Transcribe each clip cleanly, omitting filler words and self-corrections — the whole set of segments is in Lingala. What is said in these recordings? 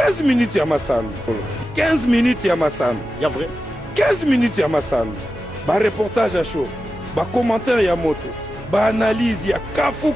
15 minutes ya masano 15 minutes ya masano ya vrai 15 minutes ya masano ba reportage à chaud ba commentaire ya moto ba analyse ya kafu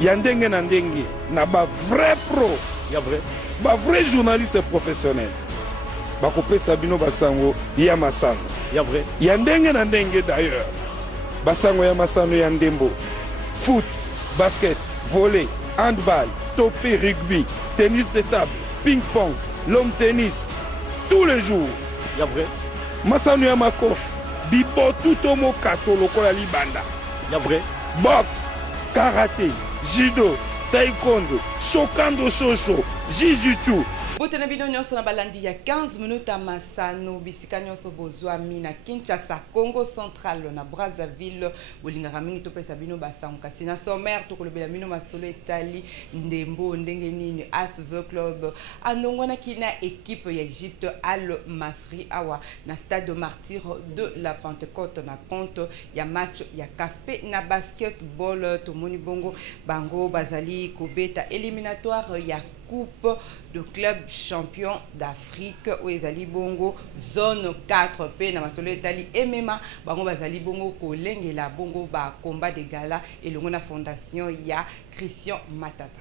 ya ndenge na ndenge na ba vrai pro ya vrai ba vrai journaliste professionnel ba kopesa bino basango ya masano ya vrai ya ndenge na ndenge d'ailleurs basango ya masano ya ndembo foot basket volley handball topé rugby tennis de table ping-pong long tennis tous les jours ya vrai masano ya makofi bibotu to mokato lokola libanda ya vrai boxe karaté judo taekwondo sokando shosho jiu-jitsu. Botana bino nyonso na balandi ya 15 minutes à Masano bisika nyonso bozwa mina Kinshasa Congo Central na Brazzaville bolingaka mingi topesa bino basango kasi na sommaire tokolobela bino masolo etali ndembo ndenge nini ASV Club anongwana kina équipe ya Egypte Al Masri awa na stade de Martyr de la Pentecôte na compte ya match ya CAF na basketball tomoni bongo bango bazali kobeta éliminatoire ya Coupe de club champion d'Afrique où ezali bongo zone 4P na masolo etali MMA bango bazali bongo kolengela bongo ba combat de gala et na fondation ya Christian Matata.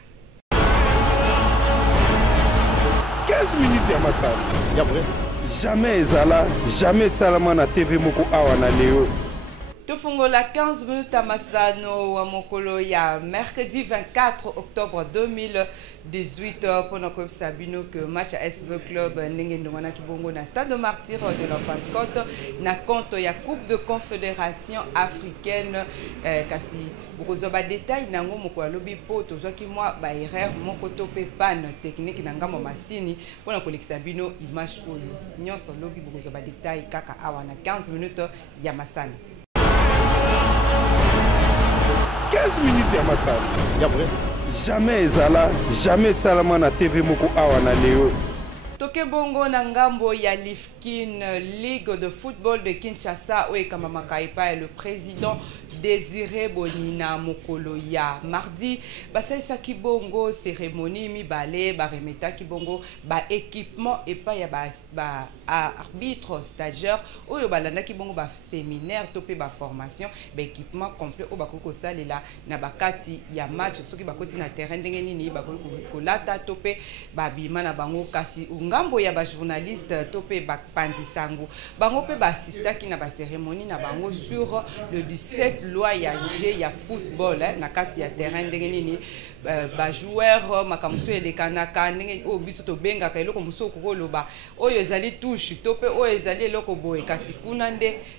15 minutes ya masano ya vrai jamais ezala jamais salama na TV moko awa na leo. Tofungola 15 minutes à Masano wa mokolo ya mercredi 24 octobre 2018 pour notre Sabino que match à SV Club ndenge ndongana kibongo na stade de Martyr de la Pentecôte na compte ya Coupe de Confédération africaine kasi bokozwa ba détail nango moko lobi po tozwa ki moi ba erreur moko to pe panne technique na ngamo masini pour na kolekisa bino image oyo nyonso lobi bokozwa ba détail kaka awa na 15 minutes ya Masano. 15 minutes ya masano ya vrai jamais ezala jamais salama na TV moko awa na leo. Toke bongo na ngambo ya Lifkin Ligue de football de Kinshasa oye kama makaipa le président Désiré Bonina mokolo ya mardi basaisa kibongo cérémonie mibale ba remeta kibongo ba équipement et pas ya ba arbitre stagiaire oyo balanda kibongo ba séminaire topé ba formation ba équipement complet o bakoko salela na bakati ya match soki bakoti na terrain ndenge nini bakoko kolata topé ba bima na bango kasi ngambo ya ba journaliste topé ba pandisango bango pe ba assistaki na ba cérémonie na bango sur le 17 loi ya G ya football na kati ya terrain ndenge nini ba joueur makamuso elekanaka ndenge o biso to benga ka eloko muso kokoloba oyo ezali touche tope oyo ezali eloko boye kasi kuna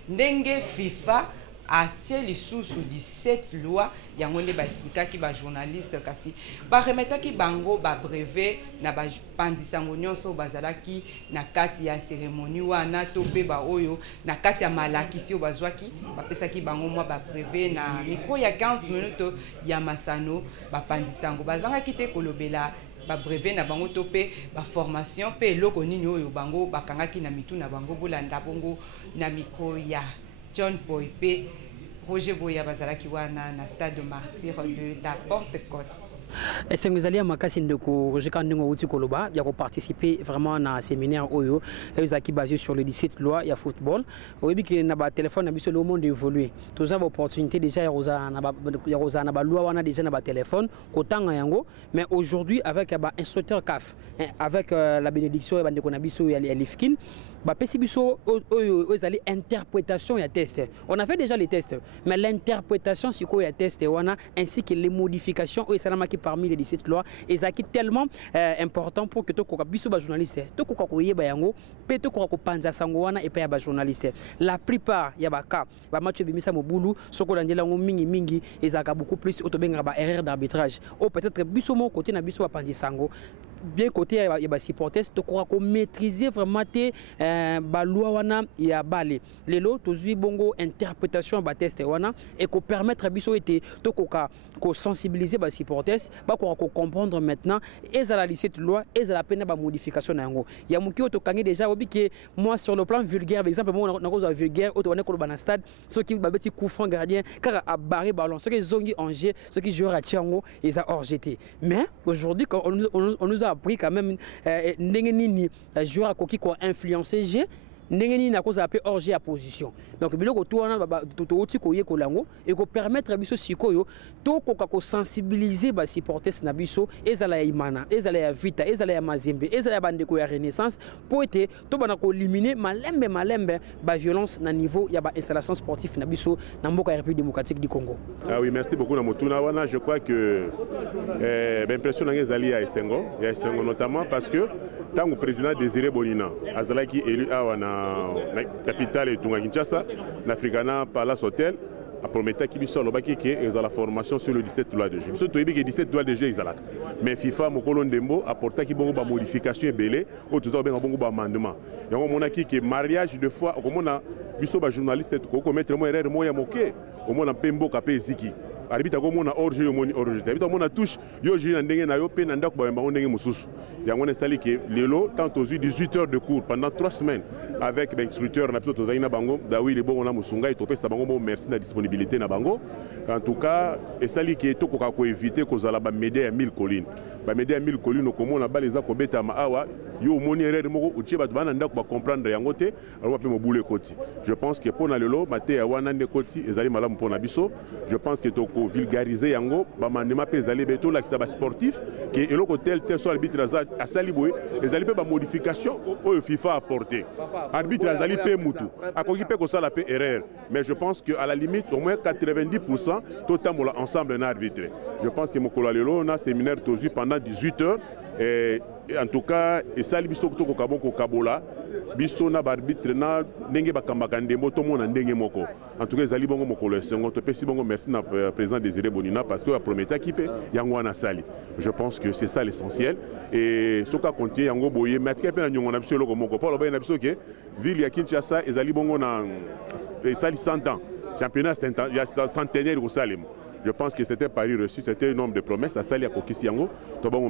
ndenge FIFA atie lisusu 17 loi yango nde ba expliquaki ba journaliste kasi ba remetaki bango ba brevet na ba pandisango nyonso bazalaki na kati ya cérémonie wana to pe ba oyo na kati ya malakisi bazwaki bapesaki bango mwa ba brevet na micro ya 15 minutes ya Masano ba pandisango bazangaki te kolobela ba brevet na bango to pe ba formation pe eloko nini oyo bango bakangaki na mitu na bango bolanda bongo na micro ya John Poipe Roger Boya bazalaki wana na stade de Martyr de la Pentecôte. Est-ce que vous allez à Makassi de Roger Kandingo Outi Koloba, il y a participé vraiment à un séminaire Oyo, qui basé sur le 17 loi, il y a football. Au début, il y a un téléphone, le monde évolue. Tous les opportunités déjà, il y a un loi, on a déjà un téléphone, mais aujourd'hui, avec un instructeur CAF, avec la bénédiction et l'Ifkin, interprétation et test. On a fait déjà les tests, mais l'interprétation, c'est quoi les tests, ainsi que les modifications, qui parmi les 17 lois, et ça qui est tellement important pour que tu sois journaliste, tu sois journaliste. La plupart, il y a des cas, mingi, et ça a beaucoup plus d'erreurs d'arbitrage. Ou peut-être bisomo côté na biso pandisango. Bien côté il y a supporters to ko maîtriser vraiment tes loi wana ya balé les lots tozui bongo interprétation ba test wana et ko permettre biso été to ko sensibiliser ba supporters ba ko comprendre maintenant et ça la 17 loi et ça la peine ba modification na yango ya muki to kangi déjà obi que moi sur le plan vulgaire par exemple moi na cause vulgaire auto wana ko ba na stade ceux qui ba petit coup franc gardien car a barré ballon ceux qui zongi Angers ceux qui jouent à Tiango ils a hors jeté mais aujourd'hui quand on nous a appris quand même nini joueur à qui ko influencer jeu ndenge na cause appelé hors jeu à position. Donc biloko to wana to oti ko ye ko lango et ko permettre biso sikoyo to ko sensibiliser ba supporters na biso ezala ya Imana, ezala ya Vita, ezala ya Mazembe, ezala ya bandeko ya Renaissance pour être to bana ko éliminer malembe ba violence na niveau ya ba installation sportive na biso na mboka ya République démocratique du Congo. Ah oui, merci beaucoup na motuna wana, je crois que l'impression na ezali ya Esengo notamment parce que tant que président Désiré Bonina azalaki élu awa na capitale Tunga Kinshasa na Africana Palace Hotel a prometté qu'il biso lobaki que la formation sur le 17 loi de jeu. Biso toyebi que 17 loi de jeu ezalaka. Mais FIFA mokolo ndembo apporta ki bongo ba modification ebele o tozo benga bongo ba amendement. Yango monaki que mariage de fois okomona biso ba journaliste ko commettre mo erreur mo ya moke omona pembo kapé ziki. Arbitre komona hors jeu moni hors jeu. Arbitre mona touche yo jeu na ndenge na yo pe na ndako ba mbango ndenge mususu. Yango na stali que lelo tant aux 18 heures de cours pendant 3 semaines avec l'instructeur na biso tozali na bango dawi le bongo na musunga et topesa bango mo merci na disponibilité na bango. En tout cas, et sali que to ko éviter ko zala ba média ya 1000 collines. Ba média ya 1000 collines okomona ba les akobeta ma awa yo moni erreur moko utie ba bana ndako ba comprendre yango te alors pe mo boule koti. Je pense que pona lelo mate ya wana nde koti ezali malamu pona biso. Je pense que to ko vulgariser yango ba mandema pe ezali beto la ba sportif que eloko tel so arbitre a sali boy ezali pe ba modification o FIFA a apporté. Arbitre azali pe mutu akoki pe ko sala pe erreur, mais je pense que à la limite au moins 90% totalement ensemble na arbitre. Je pense que mokolo lelo on a séminaire tozu pendant 18 heures et en tout cas et ça biso to ko kabon ko kabola biso na arbitre na ndenge bakambaka ndembo to mona ndenge moko. En tout cas ezali bongo mokolo sengo to pesi bongo merci na président Désiré Bonina parce que a prometté équipe yango na sali. Je pense que c'est ça l'essentiel et soka compter yango boye matika pe na nyongo na biso loko moko pour loba na biso ke ville ya Kinshasa ezali bongo na sali 100 ans. Championnat il y a centenaire au Salem. Je pense que c'était pari reçu, c'était un nombre de promesses à Sali à Kokisi Yango.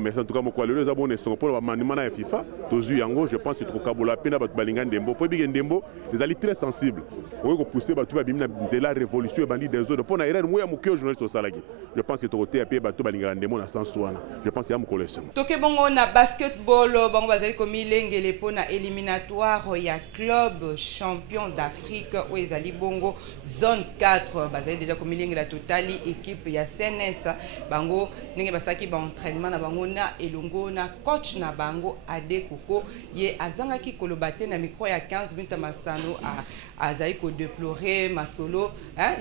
Merci en tout cas, moi, le abonnés sont pour le mandement à FIFA. Tozu Yango, je pense que tu as la peine à Balingan Dembo. Pour Big Dembo, les alliés très sensibles. On va pousser la révolution et bandit des autres. Pour n'aller moi, mon cœur journaliste au Salagi. Je pense que tu as été Batou Balingan Dembo dans sens soin. Je pense qu'il y a mon collection. Toké bongo na basketball, bongo bazali komi lengele po na éliminatoire ya club champion d'Afrique où ezali bongo zone 4 bazali déjà komi lengela totali équipe ya CNS bango ndenge basaki ba entraînement na bango na elongo na coach na bango Ade Koko ye azangaki kolobate na micro ya 15 minutes masano azali ko déplorer masolo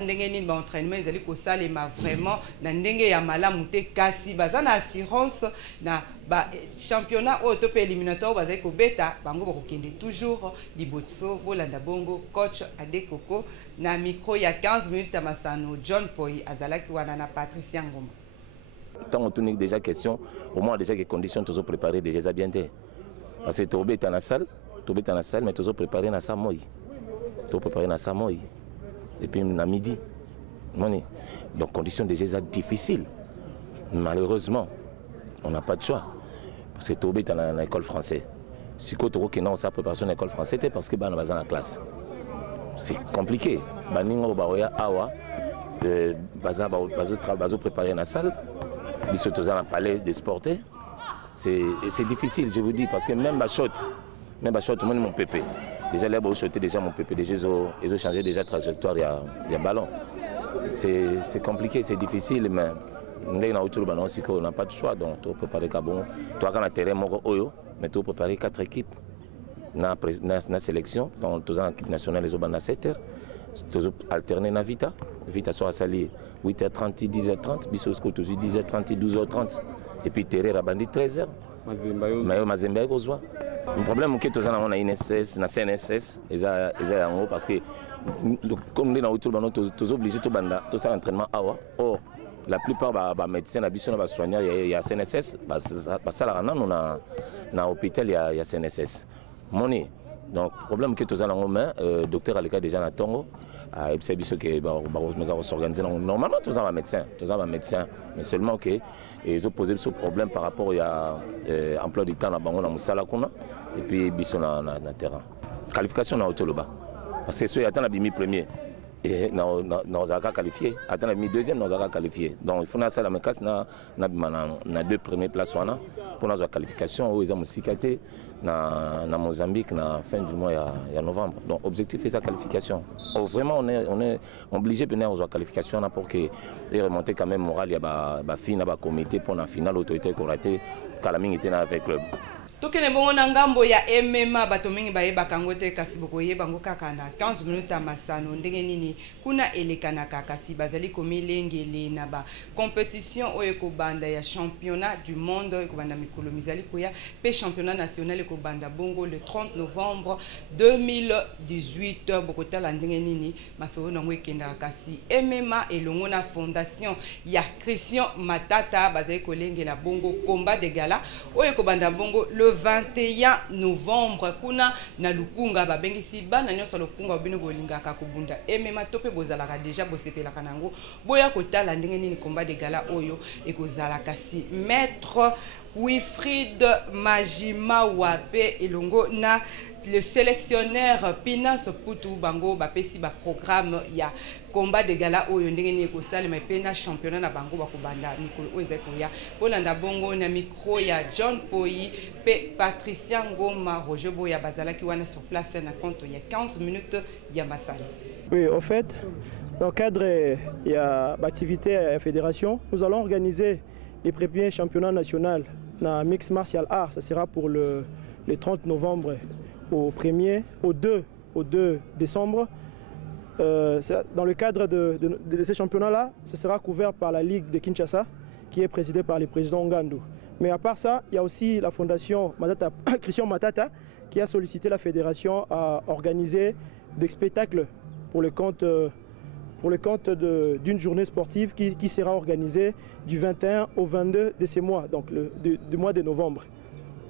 ndenge nini ba entraînement ezali ko salema vraiment na ndenge ya malamu te kasi bazana assurance na ba championnat au top éliminatoire bazali ko beta bango ba kokende toujours libotso bolanda bongo coach Ade Koko na micro ya 15 minutes masano John Poi azalaki wana na Patricia Ngoma. Tant on a déjà question, au moins déjà les conditions tous préparées déjà bien té. Parce que tu es dans la salle, mais tu es préparé dans sa moi. Tu es préparé dans sa moi. Et puis à midi, donc conditions déjà difficiles. Malheureusement, on n'a pas de choix parce que tu es dans l'école française. Si tu es non sa préparation à l'école française, c'est parce que tu es dans la classe. C'est compliqué. Baningo baoya awa, bazo préparer dans la salle. Dans le palais des sportifs, c'est difficile, je vous dis, parce que même ma shot, mon pépé. Déjà, là, ils ont déjà mon pépé, déjà, ils ont changé déjà trajectoire, il y a ballon. C'est compliqué, c'est difficile, mais on n'a pas de choix, donc tu peux préparer Gabon. Tu as un terrain, mais tu peux préparer 4 équipes. Dans la sélection, dans les équipes nationales, ils ont 7 heures. Tu as alterné na Vita. Vita soit sali 8h30, 10h30, Bissosko 10h30, 12h30. Et puis Terre a bandi 13h. Mazemba est besoin. Le problème c'est que tu as un INSS, un CNSS, parce que comme nous sommes obligés de faire l'entraînement. Or, la plupart des médecins des soignants, il y a CNSS, dans l'hôpital, il y a CNSS. Donc, le problème c'est que tu as un docteur Aleka déjà dans Tongo. Et puis, c'est que nous s'organiser. Normalement, tu as un médecin, mais seulement qu'ils ont posé ce problème par rapport à l'emploi du temps dans Moussala et puis ils sont dans le terrain. Qualification dans Autoloba. Parce que ceux qui attendent la premier. et nous avons qualifié. Attends, la deuxième, nous avons qualifié. Donc il faut que ça la casse na deux premières places pour notre qualification où ils ont cicaté na Mozambique na fin du mois de novembre. Donc objectif c'est sa qualification. Oh, vraiment on est obligé de faire une qualification pour que remonter quand même moral il y a fin na comité pour la finale autorité qu'on raté Kalaming était avec club. Tokene bongo na ngambo ya MMA bato mingi bayebaka ngo te kasi bokoyeba ngo kaka na 15 minutes masano ndenge nini kuna elekanaka kasi bazali komilengele na ba compétition oyo ekobanda ya championnat du monde ekobanda mikolo mizali koya pe championnat national ekobanda bongo le 30 novembre 2018 bokotala ndenge nini masolo nango ekenda kasi MMA elongo na fondation ya Christian Matata bazali kolengela bongo combat de gala oyo ekobanda bongo le 21 novembre kuna na Lukunga babengisi bana nyonso Lukunga bino bolingaka kubunda MMA tope bozalaka déjà bosepelaka nango boya kotala ndenge nini combat de gala oyo ekozalaka si maître Wilfried Majima Wape elongo na le sélectionneur Pinas Putu bango bapesi ba programme ya combat de gala oyo ndenge ni ekosalema pena championnat na bango bakobanda mikolo oyo ezakoya polanda bongo na micro ya John Poi pe Patricia Ngoma Roger Boya bazalaki wana sur place na compte ya 15 minutes ya Masala. Oui, en fait, dans le cadre de l'activité à la fédération, nous allons organiser les premiers championnats nationaux dans Mixed Martial Arts. Ça sera pour le 30 novembre au 2 décembre. Dans le cadre de ces championnats-là, ce sera couvert par la Ligue de Kinshasa, qui est présidée par le président Ngandou. Mais à part ça, il y a aussi la fondation Christian Matata, qui a sollicité la fédération à organiser des spectacles pour le compte d'une journée sportive qui sera organisée du 21 au 22 de ces mois, donc du mois de novembre.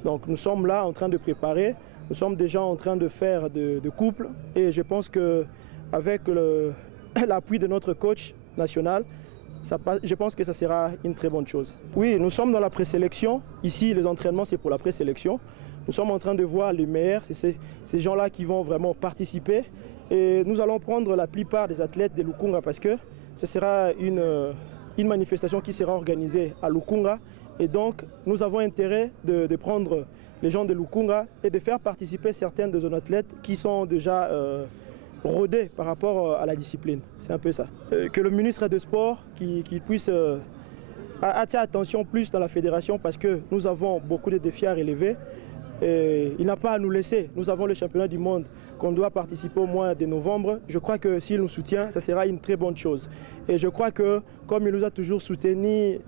Donc nous sommes là en train de préparer, nous sommes déjà en train de faire de couples et je pense qu'avec l'appui de notre coach national, je pense que ça sera une très bonne chose. Oui, nous sommes dans la présélection. Ici, les entraînements, c'est pour la présélection. Nous sommes en train de voir les meilleurs, c'est ces gens-là qui vont vraiment participer. Et nous allons prendre la plupart des athlètes de Lukunga parce que ce sera une manifestation qui sera organisée à Lukunga. Et donc, nous avons intérêt de prendre les gens de Lukunga et de faire participer certains de nos athlètes qui sont déjà rodés par rapport à la discipline. C'est un peu ça. Que le ministre des Sports qui puisse attirer attention plus dans la fédération parce que nous avons beaucoup de défis à relever. Et il n'a pas à nous laisser. Nous avons le championnat du monde qu'on doit participer au mois de novembre. Je crois que s'il nous soutient, ça sera une très bonne chose. Et je crois que comme il nous a toujours soutenus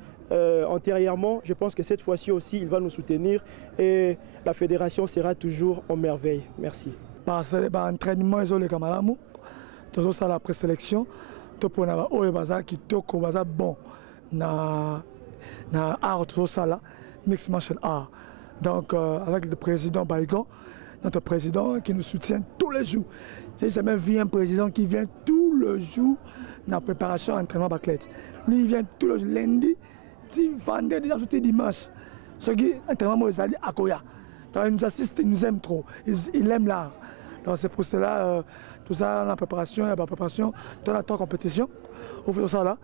antérieurement, je pense que cette fois-ci aussi, il va nous soutenir et la fédération sera toujours en merveille. Merci. Entraînement isolé comme l'amour, toujours ça la présélection, tout pour avoir qui toko bon na art toujours ça là, mixed martial art. Donc avec le président Baïgon, notre président qui nous soutient tous les jours. J'ai jamais vu un président qui vient tout le jour dans la préparation à l'entraînement Baclette. Lui il vient tout le lundi, vendredi, dimanche. Ce qui est entraînement Mozali à Koya. Donc il nous assiste, il nous aime trop, il aime l'art. Donc c'est pour cela, tout ça dans la préparation, il y a la préparation, dans la compétition. Au fait de ça là,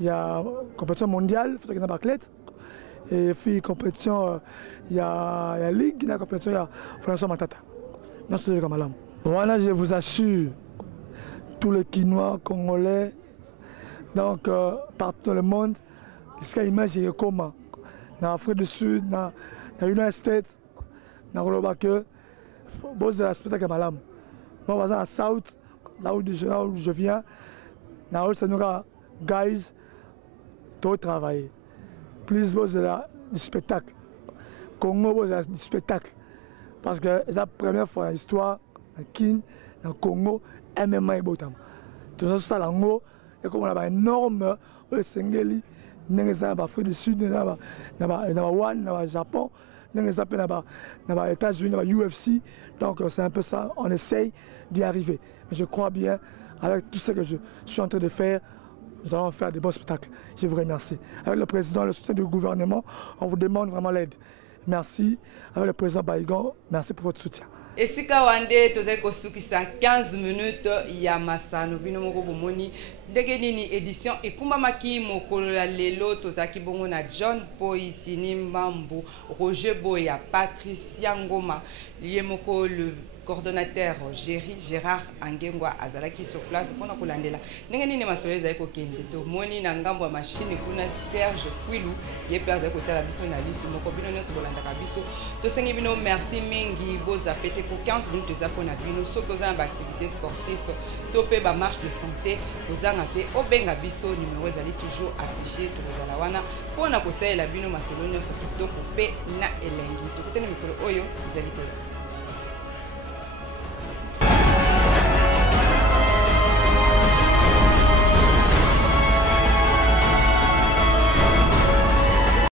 il y a une compétition mondiale, il y a Baclette. Et puis compétition, il y a Ligue, il y a compétition, il y a Fondation Matata. Non, c'est comme là. Voilà, je vous assure, tous les Quinois, Congolais, donc partout dans le monde, ce image est comment. Dans l'Afrique du Sud, dans l'United States, dans le Robake, boss de la spectacle à Malam. Moi, je suis à South, là où je viens, dans le guys, tout travailler. Plus du spectacle. Congo, du spectacle. Parce que c'est la première fois dans l'histoire, dans le Congo, MMA et Botam. Tout ça, c'est comme on a énorme Sengeli, dans l'Afrique du Sud, dans le Japon, dans les États-Unis, dans l'UFC. Donc c'est un peu ça, on essaye d'y arriver. Mais je crois bien, avec tout ce que je suis en train de faire, nous allons faire des bons spectacles. Je vous remercie. Avec le président, le soutien du gouvernement, on vous demande vraiment l'aide. Merci. Avec le président Baïgon, merci pour votre soutien. esika wande tozali kosukisa 15 minutes ya masano bino moko bomoni ndenge nini édition ekumbamaki mokolo ya lelo tozalaki bongo na John Poisini Mbambu, Roger Boya, Patricia Ngoma, lié moko le coordonnateur Gérard Angengwa azalaki sur place pour kolandela ndenge nini masolo ezali kokende to moni na ngambo ya machine kuna Serge Kwilu yepe azali kotala biso na lisu moko bino nyonso bolandaka biso tosengi bino merci mingi boza pete pour 15 minutes eza pona bino soki oza na activité sportive to pe ba marche de santé ozanga te obenga biso numéro ezali toujours affiché tokozala wana pona kosalela bino masolo nyonso kitoko pe na elengi tokutana mikolo oyo ezali koyo